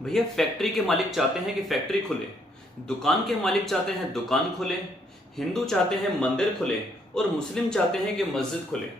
भैया फैक्ट्री के मालिक चाहते हैं कि फैक्ट्री खुले, दुकान के मालिक चाहते हैं दुकान खुले, हिंदू चाहते हैं मंदिर खुले और मुस्लिम चाहते हैं कि मस्जिद खुले।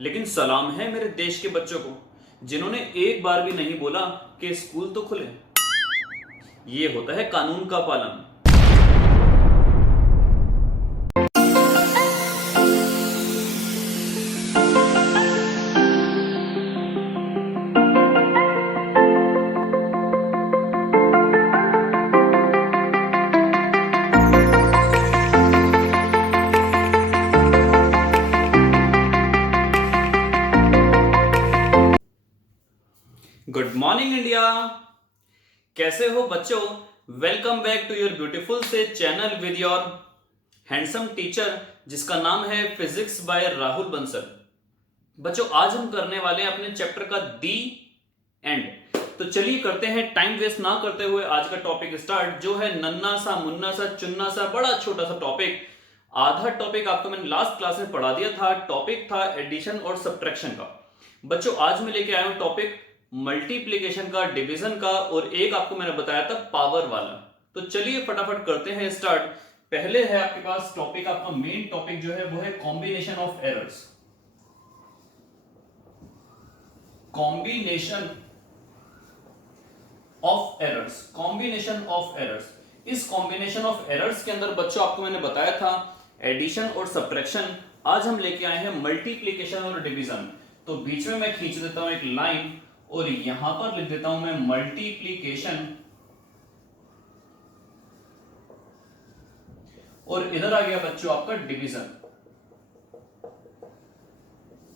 लेकिन सलाम है मेरे देश के बच्चों को जिन्होंने एक बार भी नहीं बोला कि स्कूल तो खुले। ये होता है कानून का पालन। Good morning India. कैसे हो बच्चों? Welcome back to your beautiful से channel with your handsome teacher जिसका नाम है फिजिक्स बाय राहुल बंसल। बच्चों आज हम करने वाले हैं अपने चैप्टर का दी एंड। तो चलिए करते हैं टाइम वेस्ट ना करते हुए आज का टॉपिक स्टार्ट, जो है नन्ना सा मुन्ना सा चुन्ना सा बड़ा छोटा सा टॉपिक। आधा टॉपिक आपको मैंने लास्ट क्लास में पढ़ा दिया था। टॉपिक था एडिशन और सब्ट्रैक्शन का। बच्चों आज मैं लेके आया हूं टॉपिक मल्टीप्लीकेशन का, डिवीजन का, और एक आपको मैंने बताया था पावर वाला। तो चलिए फटाफट करते हैं स्टार्ट। पहले है आपके पास टॉपिक, आपका मेन टॉपिक जो है वो है combination of errors. Combination of errors, combination of errors. इस कॉम्बिनेशन ऑफ एरर्स के अंदर बच्चों आपको मैंने बताया था एडिशन और सब्ट्रैक्शन। आज हम लेके आए हैं मल्टीप्लीकेशन और डिवीजन। तो बीच में मैं खींच देता हूं एक लाइन और यहां पर लिख देता हूं मैं मल्टीप्लीकेशन, और इधर आ गया बच्चों आपका डिवीजन।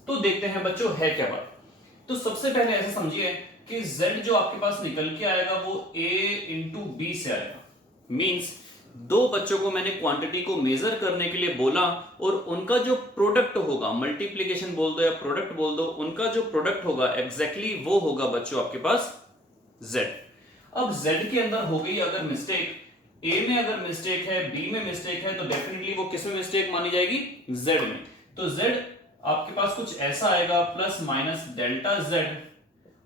तो देखते हैं बच्चों है क्या बात। तो सबसे पहले ऐसे समझिए कि z जो आपके पास निकल के आएगा वो a इंटू बी से आएगा। मींस दो बच्चों को मैंने क्वांटिटी को मेजर करने के लिए बोला और उनका जो प्रोडक्ट होगा, मल्टीप्लीकेशन बोल दो या प्रोडक्ट बोल दो, उनका जो प्रोडक्ट होगा एग्जैक्टली वो होगा बच्चों आपके पास z। अब z के अंदर हो गई अगर मिस्टेक, a में अगर मिस्टेक है, b में मिस्टेक है, तो डेफिनेटली वो किस में मिस्टेक मानी जाएगी? z में। तो z आपके पास कुछ ऐसा आएगा प्लस माइनस डेल्टा z,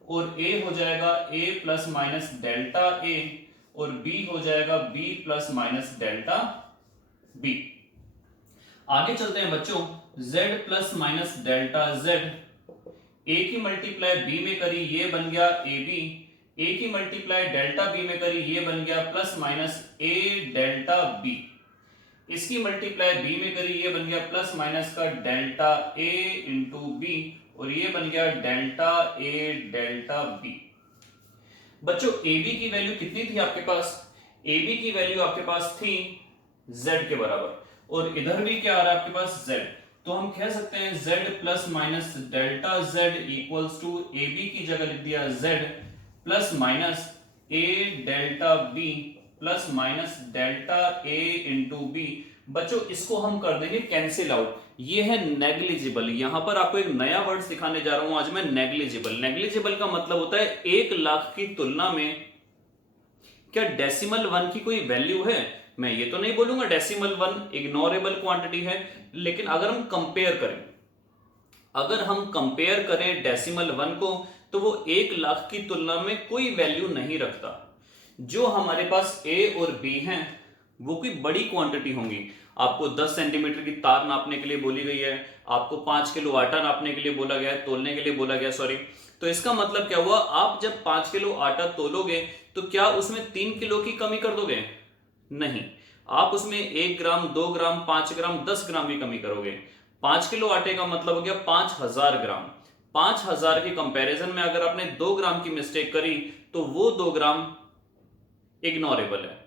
और a हो जाएगा a plus minus delta a, और b हो जाएगा b plus minus delta b। आगे चलते हैं बच्चों, z plus minus delta z, a की मल्टीप्लाई b में करी ये बन गया ab, a की मल्टीप्लाई डेल्टा b में करी ये बन गया plus minus a delta b, इसकी मल्टीप्लाई b में करी ये बन गया प्लस माइनस का डेल्टा a इंटू b, और ये बन गया डेल्टा a डेल्टा b। बच्चों ab की वैल्यू कितनी थी आपके पास? ab की वैल्यू आपके पास थी z के बराबर, और इधर भी क्या आ रहा है आपके पास z। तो हम कह सकते हैं z plus minus delta z equals to ab की जगह लिख दिया z plus minus a delta b plus minus delta a into B. बच्चों इसको हम कर देंगे कैंसिल आउट। ये है नेग्लिजिबल। यहां पर आपको एक नया वर्ड सिखाने जा रहा हूं आज मैं, नेग्लिजिबल। नेग्लिजिबल का मतलब होता है 1,00,000 की तुलना में क्या डेसिमल 1 की कोई वैल्यू है। मैं ये तो नहीं बोलूंगा डेसिमल 1 इग्नोरेबल क्वांटिटी है, लेकिन अगर हम कंपेयर करें डेसिमल 1 को, तो वो 1,00,000 की तुलना में कोई वैल्यू नहीं रखता। जो हमारे पास a और b हैं वो कोई बड़ी क्वांटिटी होंगी। आपको 10 सेंटीमीटर की तार नापने के लिए बोली गई है, आपको 5 किलो आटा नापने के लिए बोला गया है, तोलने के लिए बोला गया, सॉरी। तो इसका मतलब क्या हुआ, आप जब 5 किलो आटा तोलोगे तो क्या उसमें 3 किलो की कमी कर दोगे? नहीं, आप उसमें 1 ग्राम 2 ग्राम 5 ग्राम 10 ग्राम की कमी करोगे। 5 किलो आटे का मतलब हो गया 5,000 ग्राम। 5,000 के कंपैरिजन में अगर आपने 2 ग्राम की मिस्टेक करी तो वो 2 ग्राम इग्नोरेबल है।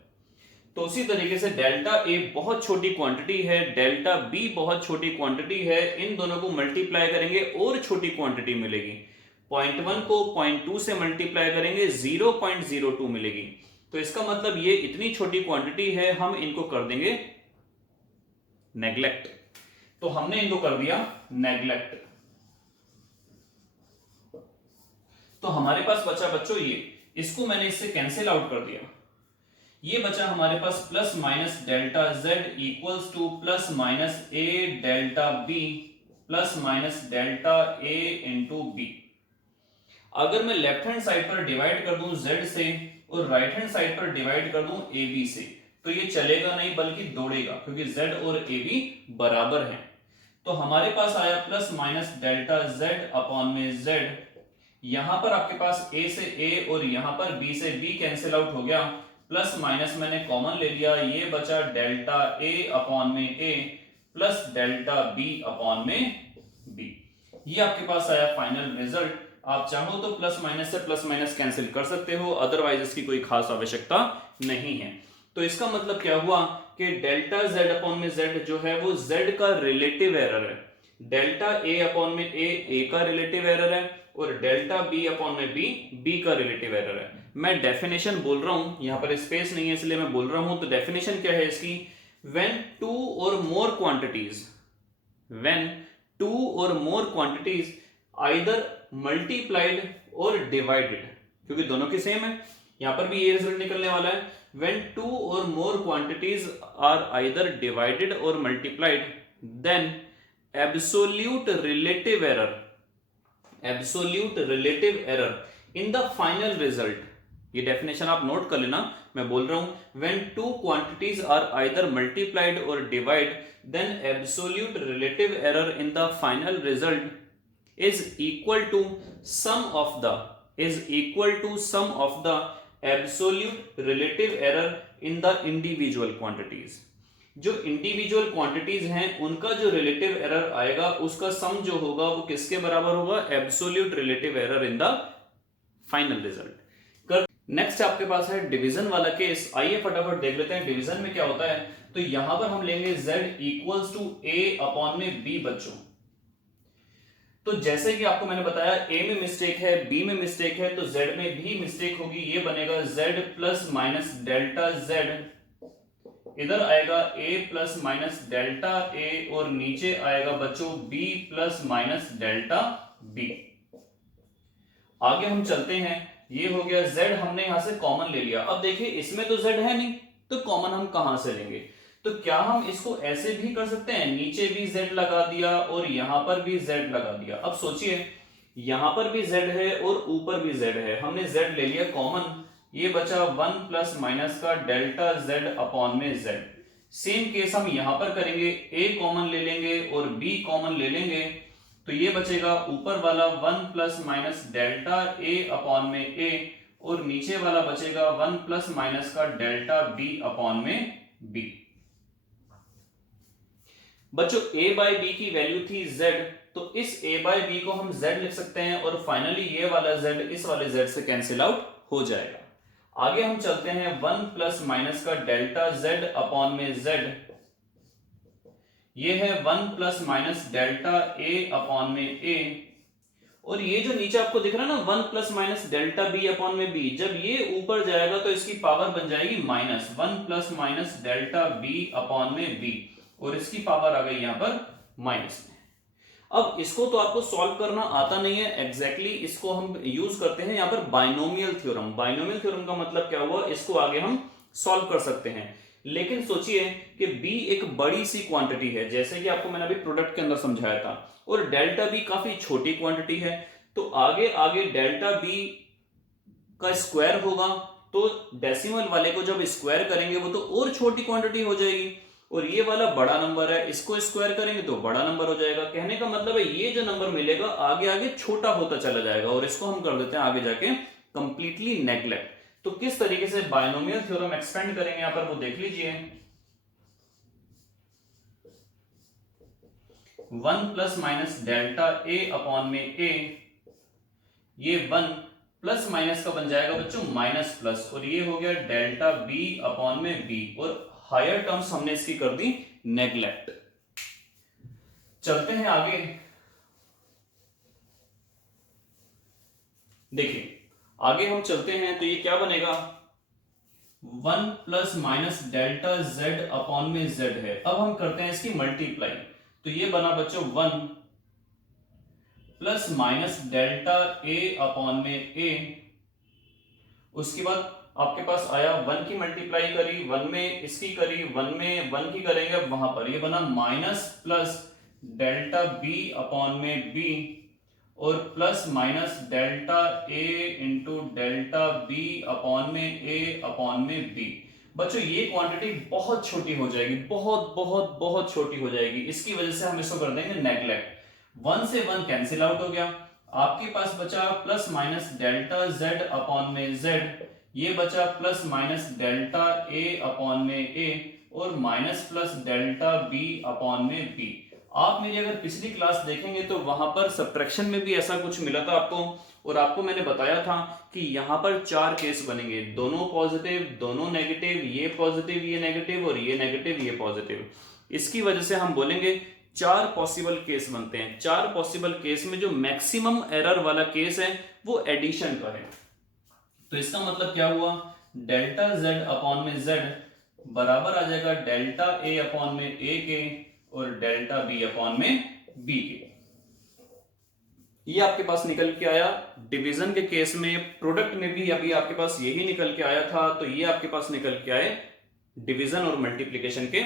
तो उसी तरीके से डेल्टा ए बहुत छोटी क्वांटिटी है, डेल्टा बी बहुत छोटी क्वांटिटी है। इन दोनों को मल्टीप्लाई करेंगे और छोटी क्वांटिटी मिलेगी। 0.1 को 0.2 से मल्टीप्लाई करेंगे 0.02 मिलेगी। तो इसका मतलब ये इतनी छोटी क्वांटिटी है, हम इनको कर देंगे नेग्लेक्ट। तो हमने इनको कर दिया नेग्लेक्ट। तो हमारे पास बचा बच्चों ये, इसको मैंने इससे कैंसिल आउट कर दिया। ये बचा हमारे पास plus minus delta z equals to plus minus a delta b plus minus delta a into B. अगर मैं लेफ्ट हैंड साइड पर डिवाइड कर दूं z से और राइट हैंड साइड पर डिवाइड कर दूं ab से, तो ये चलेगा नहीं बल्कि दौड़ेगा, क्योंकि z और ab बराबर हैं। तो हमारे पास आया plus minus delta z upon में z। यहां पर आपके पास a से a और यहां पर b से b कैंसिल आउट हो गया, प्लस माइनस मैंने कॉमन ले लिया, ये बचा डेल्टा a अपॉन में a plus delta b upon में b। ये आपके पास आया फाइनल रिजल्ट। आप चाहो तो प्लस माइनस से प्लस माइनस कैंसिल कर सकते हो, अदरवाइज इसकी कोई खास आवश्यकता नहीं है। तो इसका मतलब क्या हुआ कि डेल्टा z अपॉन में z जो है वो z का रिलेटिव एरर है, डेल्टा a अपॉन में a का रिलेटिव एरर है और डेल्टा b अपॉन में b का रिलेटिव एरर है। मैं डेफिनेशन बोल रहा हूं, यहां पर स्पेस नहीं है इसलिए मैं बोल रहा हूं। तो डेफिनेशन क्या है इसकी, when two or more quantities, when two or more quantities either multiplied और डिवाइडेड, क्योंकि दोनों की सेम है, यहां पर भी ये रिजल्ट निकलने वाला है। When two or more quantities are either divided or multiplied, then absolute relative error, absolute relative error in the final result. ये डेफिनेशन आप नोट कर लेना, मैं बोल रहा हूं when two quantities are either multiplied or divide, then absolute relative error in the final result is equal to sum of the absolute relative error in the individual quantities। जो individual quantities हैं उनका जो relative error आएगा उसका सम जो होगा वो किसके बराबर होगा, absolute relative error in the final result. Next आपके पास है डिवीजन वाला केस। आइए फटाफट देख लेते हैं डिवीजन में क्या होता है। तो यहां पर हम लेंगे z equals to a upon में b बच्चों। तो जैसे कि आपको मैंने बताया a में मिस्टेक है, b में मिस्टेक है, तो z में भी मिस्टेक होगी। ये बनेगा z plus minus delta z, इधर आएगा a plus minus delta a और नीचे आएगा बच्चों b plus minus delta b। आगे हम चलते हैं, ये हो गया z, हमने यहां से कॉमन ले लिया। अब देखिए इसमें तो z है नहीं, तो कॉमन हम कहां से लेंगे। तो क्या हम इसको ऐसे भी कर सकते हैं, नीचे भी z लगा दिया और यहां पर भी z लगा दिया। अब सोचिए यहां पर भी z है और ऊपर भी z है, हमने z ले लिया कॉमन, ये बचा 1 प्लस माइनस का डेल्टा z अपॉन में z। सेम केस हम यहां पर करेंगे, a कॉमन ले लेंगे और b कॉमन ले लेंगे, तो ये बचेगा ऊपर वाला 1 plus minus delta a upon में a और नीचे वाला बचेगा 1 प्लस माइनस का डेल्टा b अपॉन में b। बच्चों a बाई बी की वैल्यू थी z, तो इस a बाई बी को हम z लिख सकते हैं और फाइनली ये वाला z इस वाले z से कैंसिल आउट हो जाएगा। आगे हम चलते हैं 1 प्लस माइनस का डेल्टा z अपॉन में z, ये है 1 plus minus delta a upon में a, और ये जो नीचे आपको दिख रहा है ना 1 plus minus delta b upon में b, जब ये ऊपर जाएगा तो इसकी पावर बन जाएगी minus 1 plus minus delta b upon में b, और इसकी पावर आ गई यहां पर माइनस में। अब इसको तो आपको सॉल्व करना आता नहीं है एग्जैक्टली, इसको हम यूज करते हैं यहां पर बाइनोमियल थ्योरम। बाइनोमियल थ्योरम का मतलब क्या हुआ, इसको आगे हम सॉल्व कर सकते हैं। लेकिन सोचिए कि b एक बड़ी सी क्वांटिटी है, जैसे कि आपको मैंने अभी प्रोडक्ट के अंदर समझाया था, और डेल्टा b काफी छोटी क्वांटिटी है, तो आगे आगे डेल्टा b का स्क्वायर होगा, तो डेसिमल वाले को जब स्क्वायर करेंगे वो तो और छोटी क्वांटिटी हो जाएगी, और ये वाला बड़ा नंबर है, इसको स्क्वायर करेंगे तो बड़ा नंबर हो जाएगा। कहने का मतलब है ये जो नंबर मिलेगा आगे आगे छोटा होता चला जाएगा, और इसको हम कर देते हैं आगे जाके कंप्लीटली नेग्लेक्ट। तो किस तरीके से बाइनोमियल थ्योरम एक्सपेंड करेंगे यहां पर वो देख लीजिए। 1 plus minus delta a upon में a, ये 1 प्लस माइनस का बन जाएगा बच्चों माइनस प्लस, और ये हो गया डेल्टा b अपॉन में b, और हायर टर्म्स हमने इसकी कर दी नेग्लेक्ट। चलते हैं आगे, देखिए आगे हम चलते हैं तो ये क्या बनेगा 1 plus minus delta z upon में z है। अब हम करते हैं इसकी मल्टीप्लाई, तो ये बना बच्चों 1 plus minus delta a upon में a, उसके बाद आपके पास आया 1 की मल्टीप्लाई करी, 1 में इसकी करी, 1 में 1 की करेंगे वहां पर, ये बना minus plus delta b upon में b, और प्लस माइनस डेल्टा ए इंटू डेल्टा बी अपॉन में ए अपॉन में बी। बच्चों ये क्वांटिटी बहुत छोटी हो जाएगी, बहुत बहुत बहुत छोटी हो जाएगी, इसकी वजह से हम इसको कर देंगे नेग्लेक्ट। 1 से 1 कैंसिल आउट हो गया, आपके पास बचा plus minus delta Z upon में जेड, ये बचा plus minus delta A upon में ए और minus plus delta B upon में बी। आप मेरी अगर पिछली क्लास देखेंगे तो वहां पर सब्ट्रैक्शन में भी ऐसा कुछ मिला था आपको, और आपको मैंने बताया था कि यहां पर 4 केस बनेंगे, दोनों पॉजिटिव दोनों नेगेटिव, ये पॉजिटिव ये नेगेटिव और ये नेगेटिव ये पॉजिटिव। इसकी वजह से हम बोलेंगे 4 पॉसिबल केस बनते हैं। 4 पॉसिबल केस में जो मैक्सिमम एरर वाला केस है वो एडिशन का है। तो इसका मतलब क्या हुआ, डेल्टा जेड अपॉन में जेड बराबर आ जाएगा डेल्टा ए अपॉन में ए के और डेल्टा बी अपॉन में बी के। ये आपके पास निकल के आया डिवीजन के केस में। प्रोडक्ट में भी अभी आपके पास यही निकल के आया था, तो ये आपके पास निकल के आए डिवीजन और मल्टीप्लिकेशन के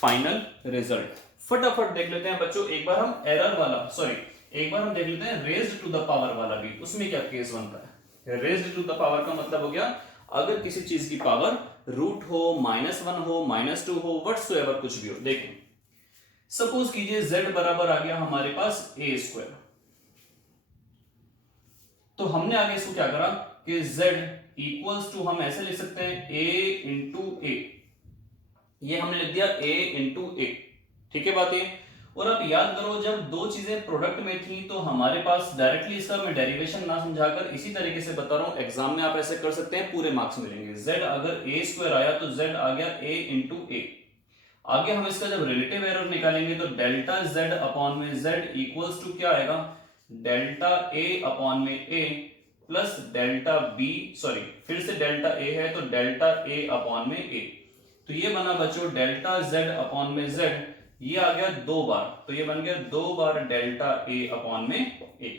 फाइनल रिजल्ट। फटाफट देख लेते हैं बच्चों, एक बार हम एरर वाला एक बार हम देख लेते हैं रेज्ड टू द पावर वाला भी, उसमें क्या केस बनता है। रेज्ड टू द पावर का मतलब हो गया अगर किसी चीज की पावर रूट हो, -1 हो, -2 हो, व्हाटसोएवर कुछ भी हो। देखें सपोज कीजिए z बराबर आ गया हमारे पास a स्क्वायर, तो हमने आगे इसको क्या करा कि z इक्वल्स टू हम ऐसे लिख सकते हैं a इंटू ए, ये हमने लिख दिया a इंटू ए, ठीक है बात ये। और अब याद करो जब दो चीजें प्रोडक्ट में थी तो हमारे पास डायरेक्टली इसका मैं डेरिवेशन ना समझाकर इसी तरीके से बता रहा हूं, एग्जाम में आप ऐसे कर सकते हैं, पूरे मार्क्स मिलेंगे। z अगर a स्क्वायर आया तो z आ गया a इंटू ए। आगे हम इसका जब रिलेटिव एरर निकालेंगे तो डेल्टा z अपॉन में z इक्वल्स टू क्या आएगा, डेल्टा a अपॉन में a प्लस डेल्टा b, फिर से डेल्टा a है तो डेल्टा a अपॉन में a। तो ये बना बच्चों डेल्टा z अपॉन में z, ये आ गया 2 बार, तो ये बन गया 2 बार डेल्टा a अपॉन में a।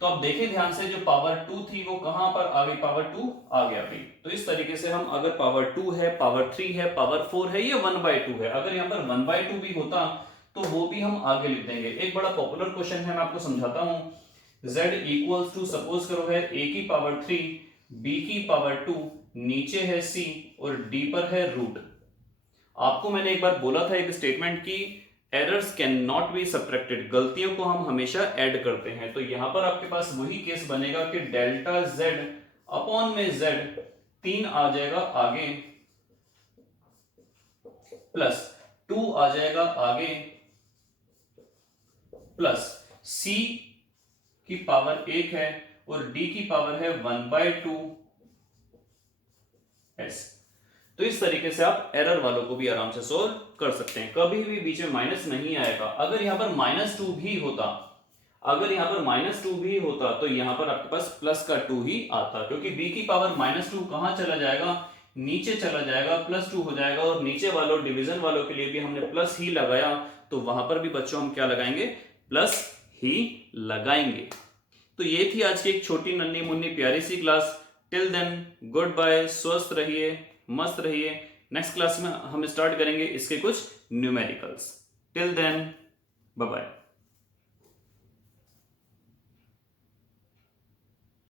तो अब देखें ध्यान से, जो पावर 2 थी वो कहां पर आ गई, पावर 2 आ गया भाई। तो इस तरीके से हम अगर पावर 2 है, पावर 3 है, पावर 4 है, ये 1/2 है, अगर यहाँ पर 1/2 भी होता तो वो भी हम आगे लिख देंगे। एक बड़ा पॉपुलर क्वेश्चन है, मैं आपको समझाता हूं। z इक्वल्स टू सपोज करो है a की पावर 3, b की पावर 2, नीचे है c और d पर है रूट। आपको मैंने एक बार बोला था एक स्टेटमेंट की errors can not be subtracted, गलतियों को हम हमेशा ऐड करते हैं। तो यहां पर आपके पास वही केस बनेगा कि डेल्टा z अपॉन में z 3 आ जाएगा आगे, प्लस 2 आ जाएगा आगे, प्लस c की पावर 1 है और d की पावर है 1/2 s। तो इस तरीके से आप एरर वालों को भी आराम से सोल्व कर सकते हैं, कभी भी बीच में माइनस नहीं आएगा। अगर यहां पर -2 भी होता, अगर यहां पर -2 भी होता तो यहां पर आपके पास प्लस का 2 ही आता, क्योंकि b की पावर -2 कहां चला जाएगा, नीचे चला जाएगा, +2 हो जाएगा। और नीचे वालों डिवीजन वालों के लिए भी हमने प्लस ही लगाया, तो वहां पर भी बच्चों हम क्या लगाएंगे, प्लस ही लगाएंगे। तो ये थी आज की एक छोटी नन्ही मुन्नी प्यारी सी class. Till then goodbye, स्वस्थ रहिए, मस्त रहिए। नेक्स्ट क्लास में हम स्टार्ट करेंगे इसके कुछ numericals. Till then bye bye.